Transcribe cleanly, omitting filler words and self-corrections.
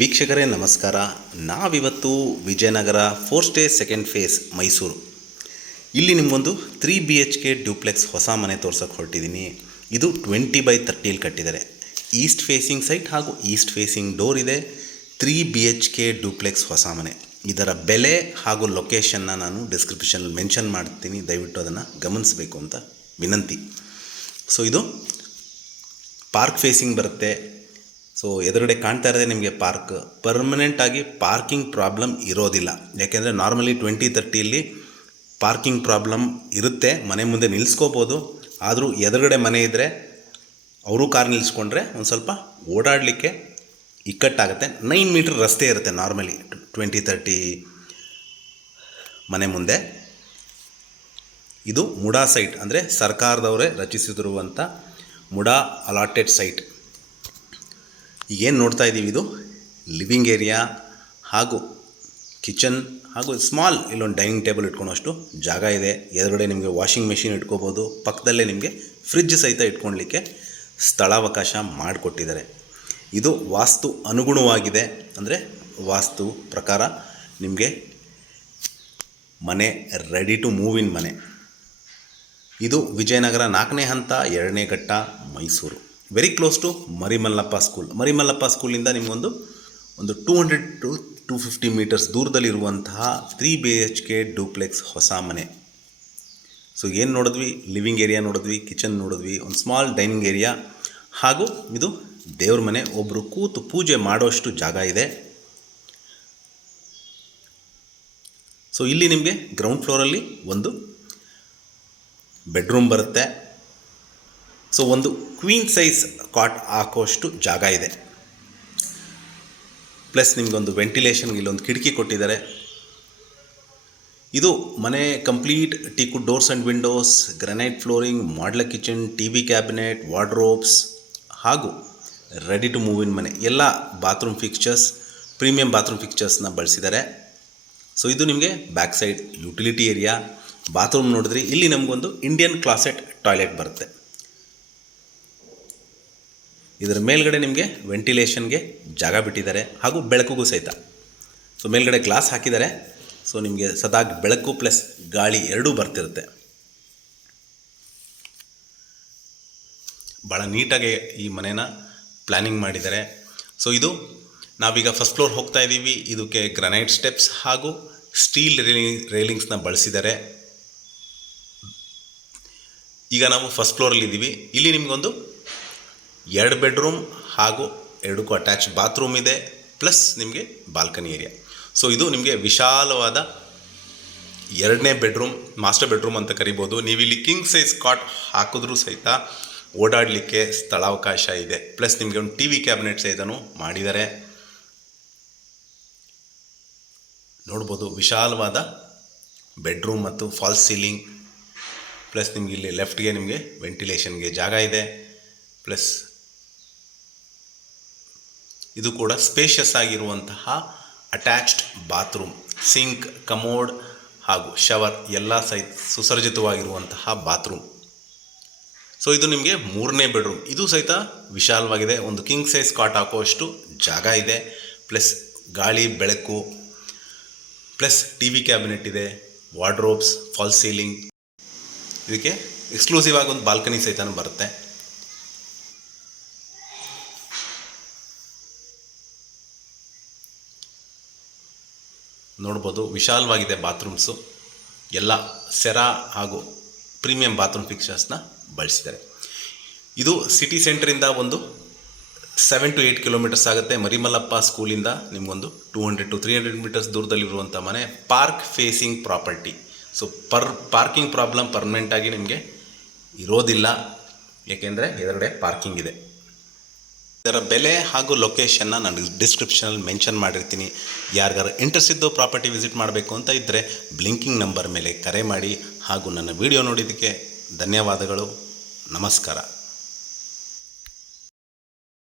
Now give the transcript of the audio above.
ವೀಕ್ಷಕರೇ ನಮಸ್ಕಾರ. ನಾವಿವತ್ತು Vijayanagara 4 stay second phase Mysuru ಇಲ್ಲಿ ನಿಮಗೊಂದು 3 BHK ಡ್ಯೂಪ್ಲೆಕ್ಸ್ ಹೊಸ ಮನೆ ತೋರ್ಸೋಕ್ಕೆ ಹೊರಟಿದ್ದೀನಿ. ಇದು 20/30 ಕಟ್ಟಿದ್ದಾರೆ. ಈಸ್ಟ್ ಫೇಸಿಂಗ್ ಸೈಟ್ ಹಾಗೂ ಈಸ್ಟ್ ಫೇಸಿಂಗ್ ಡೋರ್ ಇದೆ. 3 BHK ಡ್ಯೂಪ್ಲೆಕ್ಸ್ ಹೊಸ ಮನೆ. ಇದರ ಬೆಲೆ ಹಾಗೂ ಲೊಕೇಶನ್ನ ನಾನು ಡಿಸ್ಕ್ರಿಪ್ಷನಲ್ಲಿ ಮೆನ್ಷನ್ ಮಾಡ್ತೀನಿ, ದಯವಿಟ್ಟು ಅದನ್ನು ಗಮನಿಸಬೇಕು ಅಂತ ವಿನಂತಿ. ಸೊ ಇದು ಪಾರ್ಕ್ ಫೇಸಿಂಗ್ ಬರುತ್ತೆ. ಸೊ ಎದುರುಗಡೆ ಕಾಣ್ತಾ ಇರೋದೇ ನಿಮಗೆ ಪಾರ್ಕ್. ಪರ್ಮನೆಂಟಾಗಿ ಪಾರ್ಕಿಂಗ್ ಪ್ರಾಬ್ಲಮ್ ಇರೋದಿಲ್ಲ, ಯಾಕೆಂದರೆ ನಾರ್ಮಲಿ 20-30 ಪಾರ್ಕಿಂಗ್ ಪ್ರಾಬ್ಲಮ್ ಇರುತ್ತೆ. ಮನೆ ಮುಂದೆ ನಿಲ್ಲಿಸ್ಕೋಬೋದು, ಆದರೂ ಎದುರುಗಡೆ ಮನೆ ಇದ್ದರೆ ಅವರು ಕಾರ್ ನಿಲ್ಲಿಸ್ಕೊಂಡ್ರೆ ಒಂದು ಸ್ವಲ್ಪ ಓಡಾಡಲಿಕ್ಕೆ ಇಕ್ಕಟ್ಟಾಗುತ್ತೆ. 9 ಮೀಟ್ರ್ ರಸ್ತೆ ಇರುತ್ತೆ ನಾರ್ಮಲಿ 20-30 ಮನೆ ಮುಂದೆ. ಇದು ಮುಡಾ ಸೈಟ್, ಅಂದರೆ ಸರ್ಕಾರದವರೇ ರಚಿಸಿರುವಂಥ ಮುಡಾ ಅಲಾಟೆಡ್ ಸೈಟ್. ಈಗೇನು ನೋಡ್ತಾ ಇದ್ದೀವಿ, ಇದು ಲಿವಿಂಗ್ ಏರಿಯಾ ಹಾಗೂ ಕಿಚನ್ ಹಾಗೂ ಸ್ಮಾಲ್ ಇಲ್ಲೊಂದು ಡೈನಿಂಗ್ ಟೇಬಲ್ ಇಟ್ಕೊಳ್ಳೋಷ್ಟು ಜಾಗ ಇದೆ. ಎದುರುಗಡೆ ನಿಮಗೆ ವಾಷಿಂಗ್ ಮೆಷಿನ್ ಇಟ್ಕೋಬೋದು. ಪಕ್ಕದಲ್ಲೇ ನಿಮಗೆ ಫ್ರಿಡ್ಜ್ ಸಹಿತ ಇಟ್ಕೊಳ್ಲಿಕ್ಕೆ ಸ್ಥಳಾವಕಾಶ ಮಾಡಿಕೊಟ್ಟಿದ್ದಾರೆ. ಇದು ವಾಸ್ತು ಅನುಗುಣವಾಗಿದೆ, ಅಂದರೆ ವಾಸ್ತು ಪ್ರಕಾರ ನಿಮಗೆ ಮನೆ ರೆಡಿ ಟು ಮೂವ್ ಇನ್ ಮನೆ. ಇದು ವಿಜಯನಗರ 4ನೇ ಹಂತ 2ನೇ ಘಟ್ಟ Mysuru, very close to Marimallappa school. Marimallappa ಸ್ಕೂಲಿಂದ ನಿಮಗೊಂದು 200 to 250 ಮೀಟರ್ಸ್ ದೂರದಲ್ಲಿರುವಂತಹ 3 BHK ಡ್ಯೂಪ್ಲೆಕ್ಸ್ ಹೊಸ ಮನೆ. ಸೊ ಏನು ನೋಡಿದ್ವಿ, ಲಿವಿಂಗ್ ಏರಿಯಾ ನೋಡಿದ್ವಿ, ಕಿಚನ್ ನೋಡಿದ್ವಿ, ಒಂದು ಸ್ಮಾಲ್ ಡೈನಿಂಗ್ ಏರಿಯಾ ಹಾಗೂ ಇದು ದೇವ್ರ ಮನೆ. ಒಬ್ಬರು ಕೂತು ಪೂಜೆ ಮಾಡೋಷ್ಟು ಜಾಗ ಇದೆ. ಸೊ ಇಲ್ಲಿ ನಿಮಗೆ ಗ್ರೌಂಡ್ ಫ್ಲೋರಲ್ಲಿ ಒಂದು ಬೆಡ್ರೂಮ್ ಬರುತ್ತೆ. ಸೊ ಒಂದು ಕ್ವೀನ್ ಸೈಜ್ ಕಾಟ್ ಹಾಕೋಷ್ಟು ಜಾಗ ಇದೆ. ಪ್ಲಸ್ ನಿಮಗೊಂದು ವೆಂಟಿಲೇಷನ್ಗೆ ಇಲ್ಲೊಂದು ಕಿಟಕಿ ಕೊಟ್ಟಿದ್ದಾರೆ. ಇದು ಮನೆ complete ಟೀಕುಡ್ doors and Windows, granite flooring, modular kitchen, TV cabinet, wardrobes ಹಾಗೂ ರೆಡಿ ಟು ಮೂವ್ ಇನ್ ಮನೆ. ಎಲ್ಲ ಬಾತ್ರೂಮ್ ಫಿಕ್ಚರ್ಸ್, ಪ್ರೀಮಿಯಂ ಬಾತ್ರೂಮ್ ಫಿಕ್ಚರ್ಸ್ನ ಬಳಸಿದ್ದಾರೆ. ಸೊ ಇದು ನಿಮಗೆ back side utility area. Bathroom ನೋಡಿದ್ರಿ, ಇಲ್ಲಿ ನಮಗೊಂದು ಇಂಡಿಯನ್ ಕ್ಲಾಸೆಟ್ ಟಾಯ್ಲೆಟ್ ಬರುತ್ತೆ. ಇದರ ಮೇಲ್ಗಡೆ ನಿಮಗೆ ವೆಂಟಿಲೇಷನ್ಗೆ ಜಾಗ ಬಿಟ್ಟಿದ್ದಾರೆ ಹಾಗೂ ಬೆಳಕಿಗೂ ಸಹಿತ. ಸೊ ಮೇಲ್ಗಡೆ ಗ್ಲಾಸ್ ಹಾಕಿದ್ದಾರೆ. ಸೊ ನಿಮಗೆ ಸದಾ ಬೆಳಕು ಪ್ಲಸ್ ಗಾಳಿ ಎರಡೂ ಬರ್ತಿರುತ್ತೆ. ಭಾಳ ನೀಟಾಗಿ ಈ ಮನೇನ ಪ್ಲ್ಯಾನಿಂಗ್ ಮಾಡಿದ್ದಾರೆ. ಸೊ ಇದು ನಾವೀಗ ಫಸ್ಟ್ ಫ್ಲೋರ್ ಹೋಗ್ತಾ ಇದ್ದೀವಿ. ಇದಕ್ಕೆ ಗ್ರಾನೈಟ್ ಸ್ಟೆಪ್ಸ್ ಹಾಗೂ ಸ್ಟೀಲ್ ರೇಲಿಂಗ್ಸ್ನ ಬಳಸಿದ್ದಾರೆ. ಈಗ ನಾವು ಫಸ್ಟ್ ಫ್ಲೋರಲ್ಲಿ ಇದ್ದೀವಿ. ಇಲ್ಲಿ ನಿಮಗೊಂದು 2 ಬೆಡ್ರೂಮ್ ಹಾಗೂ 2ಕ್ಕೂ ಅಟ್ಯಾಚ್ ಬಾತ್ರೂಮ್ ಇದೆ, ಪ್ಲಸ್ ನಿಮಗೆ ಬಾಲ್ಕನಿ ಏರಿಯಾ. ಸೊ ಇದು ನಿಮಗೆ ವಿಶಾಲವಾದ 2ನೇ ಬೆಡ್ರೂಮ್, ಮಾಸ್ಟರ್ ಬೆಡ್ರೂಮ್ ಅಂತ ಕರಿಬೋದು. ನೀವಿಲ್ಲಿ ಕಿಂಗ್ ಸೈಜ್ ಕಾಟ್ ಹಾಕಿದ್ರೂ ಸಹಿತ ಓಡಾಡಲಿಕ್ಕೆ ಸ್ಥಳಾವಕಾಶ ಇದೆ. ಪ್ಲಸ್ ನಿಮಗೆ ಒಂದು TV ಕ್ಯಾಬಿನೆಟ್ ಸಹಿತನೂ ಮಾಡಿದ್ದಾರೆ. ನೋಡ್ಬೋದು ವಿಶಾಲವಾದ ಬೆಡ್ರೂಮ್ ಮತ್ತು ಫಾಲ್ಸ್ ಸೀಲಿಂಗ್. ಪ್ಲಸ್ ನಿಮಗೆ ಇಲ್ಲಿ ಲೆಫ್ಟ್ಗೆ ನಿಮಗೆ ವೆಂಟಿಲೇಷನ್ಗೆ ಜಾಗ ಇದೆ. ಪ್ಲಸ್ ಇದು ಕೂಡ ಸ್ಪೇಷಿಯಸ್ ಆಗಿರುವಂತಹ ಅಟ್ಯಾಚ್ಡ್ ಬಾತ್ರೂಮ್, ಸಿಂಕ್, ಕಮೋಡ್ ಹಾಗೂ ಶವರ್ ಎಲ್ಲ ಸಹಿತ ಸುಸರ್ಜಿತವಾಗಿರುವಂತಹ ಬಾತ್ರೂಮ್. ಸೊ ಇದು ನಿಮಗೆ 3ನೇ ಬೆಡ್ರೂಮ್. ಇದು ಸಹಿತ ವಿಶಾಲವಾಗಿದೆ. ಒಂದು ಕಿಂಗ್ ಸೈಜ್ ಕಾಟ್ ಹಾಕುವಷ್ಟು ಜಾಗ ಇದೆ. ಪ್ಲಸ್ ಗಾಳಿ ಬೆಳಕು, ಪ್ಲಸ್ TV ಕ್ಯಾಬಿನೆಟ್ ಇದೆ, ವಾರ್ಡ್ರೋಬ್ಸ್, ಫಾಲ್ಸ್ ಸೀಲಿಂಗ್. ಇದಕ್ಕೆ ಎಕ್ಸ್ಕ್ಲೂಸಿವ್ ಆಗಿ ಒಂದು ಬಾಲ್ಕನಿ ಸಹಿತ ಬರುತ್ತೆ. ನೋಡ್ಬೋದು ವಿಶಾಲವಾಗಿದೆ ಬಾತ್ರೂಮ್ಸು. ಎಲ್ಲ ಸೆರಾ ಹಾಗೂ ಪ್ರೀಮಿಯಂ ಬಾತ್ರೂಮ್ ಫಿಕ್ಚರ್ಸ್ನ ಬಳಸಿದ್ದಾರೆ. ಇದು ಸಿಟಿ ಸೆಂಟರಿಂದ ಒಂದು 7 to 8 ಕಿಲೋಮೀಟರ್ಸ್ ಆಗುತ್ತೆ. ಮರಿಮಲ್ಲಪ್ಪ ಸ್ಕೂಲಿಂದ ನಿಮಗೊಂದು 200 to 300 ಮೀಟರ್ಸ್ ದೂರದಲ್ಲಿರುವಂಥ ಮನೆ. Park facing property. So parking problem ಪರ್ಮನೆಂಟಾಗಿ ನಿಮಗೆ ಇರೋದಿಲ್ಲ, ಏಕೆಂದರೆ ಎದುರುಗಡೆ ಪಾರ್ಕಿಂಗ್ ಇದೆ. ಇದರ ಬೆಲೆ ಹಾಗೂ ಲೊಕೇಶನ್ನ ನಾನು ಡಿಸ್ಕ್ರಿಪ್ಷನಲ್ಲಿ ಮೆನ್ಷನ್ ಮಾಡಿರ್ತೀನಿ. ಯಾರಿಗಾರು ಇಂಟ್ರೆಸ್ಟ್ ಇದ್ದು ಪ್ರಾಪರ್ಟಿ ವಿಸಿಟ್ ಮಾಡಬೇಕು ಅಂತ ಇದ್ದರೆ ಬ್ಲಿಂಕಿಂಗ್ ನಂಬರ್ ಮೇಲೆ ಕರೆ ಮಾಡಿ. ಹಾಗೂ ನನ್ನ ವಿಡಿಯೋ ನೋಡಿದ್ದಕ್ಕೆ ಧನ್ಯವಾದಗಳು. ನಮಸ್ಕಾರ.